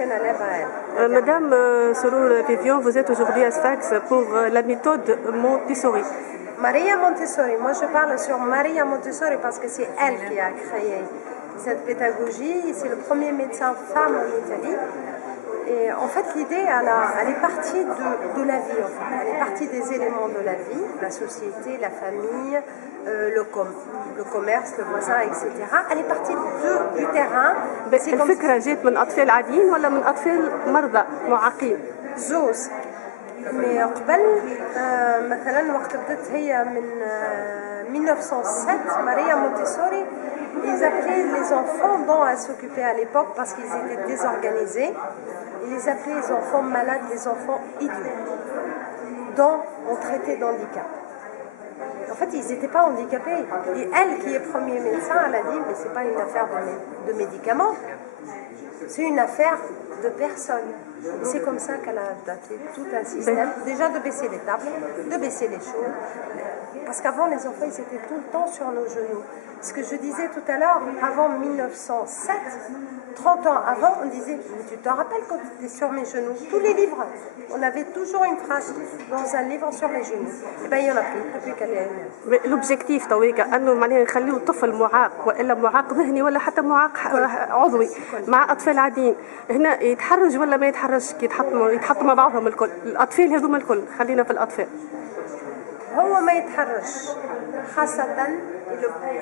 tienne à lèvres à elle. Madame Sorour Vivian, vous êtes aujourd'hui à Sfax pour la méthode Montessori. Maria Montessori, moi je parle sur Maria Montessori parce que c'est elle qui a créé cette pédagogie. C'est le premier médecin femme en Italie. Et en fait, l'idée, elle est partie de la vie. En fait. Elle est partie des éléments de la vie, la société, la famille, le commerce, le voisin, etc. Elle est partie du terrain. الفكرة جات من أطفال عاديين ولا من أطفال مرضى معاقين؟ زوز. مي قبل مثلا وقت بدات هي من 1907 Maria Montessori, ils appelaient les enfants dont elle s'occupait à l'époque parce qu'ils étaient désorganisés, ils les appelaient les enfants malades, les enfants idiots, dont on traitait d'handicap. En fait, ils n'étaient pas handicapés. Et elle, qui est premier médecin, elle a dit, mais ce n'est pas une affaire de médicaments, c'est une affaire de personnes. C'est comme ça qu'elle a daté tout un système. Déjà de baisser les tables, de baisser les choses. Parce qu'avant, les enfants, ils étaient tout le temps sur nos genoux. Ce que je disais tout à l'heure, avant 1907, 30 ans avant, on disait, mais tu te rappelles quand tu étais sur mes genoux? Tous les livres, on avait toujours une phrase dans un livre sur les genoux. Et bien, il n'y en a plus depuis qu'elle est née. الأوبجيكتيف تويكا أنه معناها نخليو الطفل معاق وإلا معاق ذهني ولا حتى معاق عضوي مع أطفال عاديين هنا يتحرج ولا ما يتحرجش كي يتحطوا مع بعضهم الكل الأطفال هذوما الكل خلينا في الأطفال هو ما يتحرش خاصة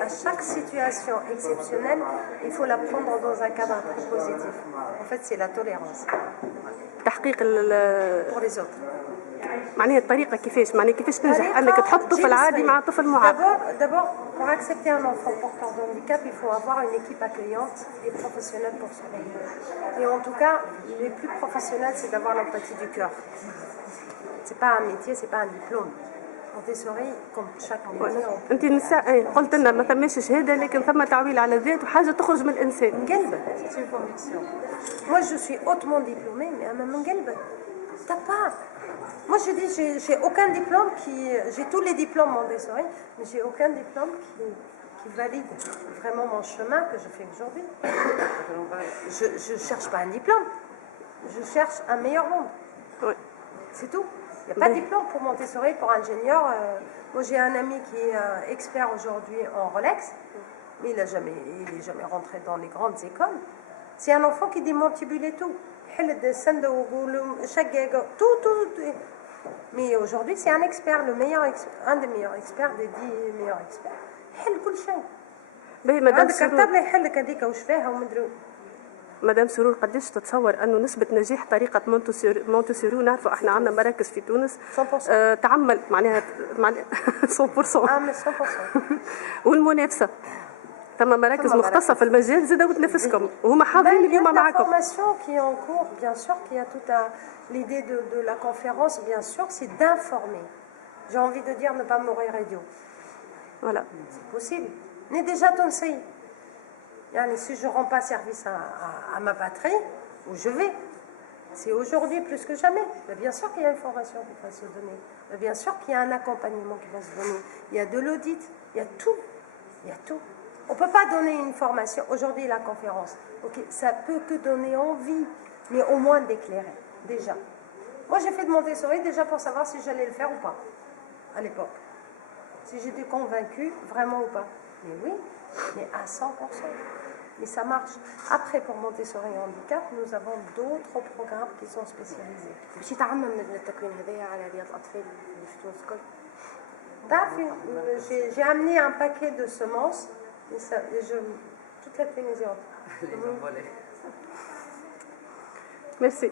à chaque situation exceptionnelle il faut la prendre dans un cadre très positif. En fait c'est la tolérance تحقيق pour les autres. معناها الطريقة كيفاش تنجح أنك تحط طفل عادي مع طفل معاق. D'abord pour accepter un enfant porteur de handicap il faut avoir une équipe accueillante et professionnelle pour cela. Et en tout cas les plus professionnels c'est d'avoir l'empathie du cœur. C'est pas un métier, c'est pas un diplôme. Montessori comme chaque métier. أنت نساء قلت لنا ما ثماش شهادة لكن ثم تعويل على الذات وحاجة تخرج من الإنسان. مقلبة c'est une conviction. Moi je suis hautement diplômée mais أنا مقلبة. T'as pas. Moi je dis j'ai aucun diplôme j'ai tous les diplômes Montessori mais j'ai aucun diplôme qui valide vraiment mon chemin que je fais aujourd'hui. Je cherche pas un diplôme. Je cherche un meilleur monde. Oui. C'est tout. Il n'y a pas de diplôme pour Montessori, pour ingénieur. Moi, j'ai un ami qui est expert aujourd'hui en Rolex, mais il n'est jamais rentré dans les grandes écoles. C'est un enfant qui démantibule tout. Tout. Mais aujourd'hui, c'est un expert, un des meilleurs experts, des 10 meilleurs experts. مدام سرور قديش تتصور انه نسبه نجاح طريقه مونتسوري ونعرفوا احنا عندنا مراكز في تونس تعمل معناها 100% والمنافسه ثم مراكز مختصه في المجال زاده وتنافسكم وهما حاضرين اليوم معكم. Formation qui est en cours, bien sûr, qui a toute l'idée de la conférence, bien sûr, c'est d'informer. J'ai envie de dire ne pas mourir idiot. Voilà. C'est possible. Mais déjà Tonsei. Si je ne rends pas service à ma patrie, où je vais, c'est aujourd'hui plus que jamais. Mais bien sûr qu'il y a une formation qui va se donner. Mais bien sûr qu'il y a un accompagnement qui va se donner. Il y a de l'audit, il y a tout. Il y a tout. On ne peut pas donner une formation. Aujourd'hui, la conférence, okay, ça peut que donner envie, mais au moins d'éclairer, déjà. Moi, j'ai fait de Montessori déjà pour savoir si j'allais le faire ou pas, à l'époque. Si j'étais convaincue, vraiment ou pas. Mais oui, mais à 100%. Mais ça marche. Après, pour Montessori et handicap, nous avons d'autres programmes qui sont spécialisés. J'ai amené un paquet de semences, toute la Tunisie. Merci.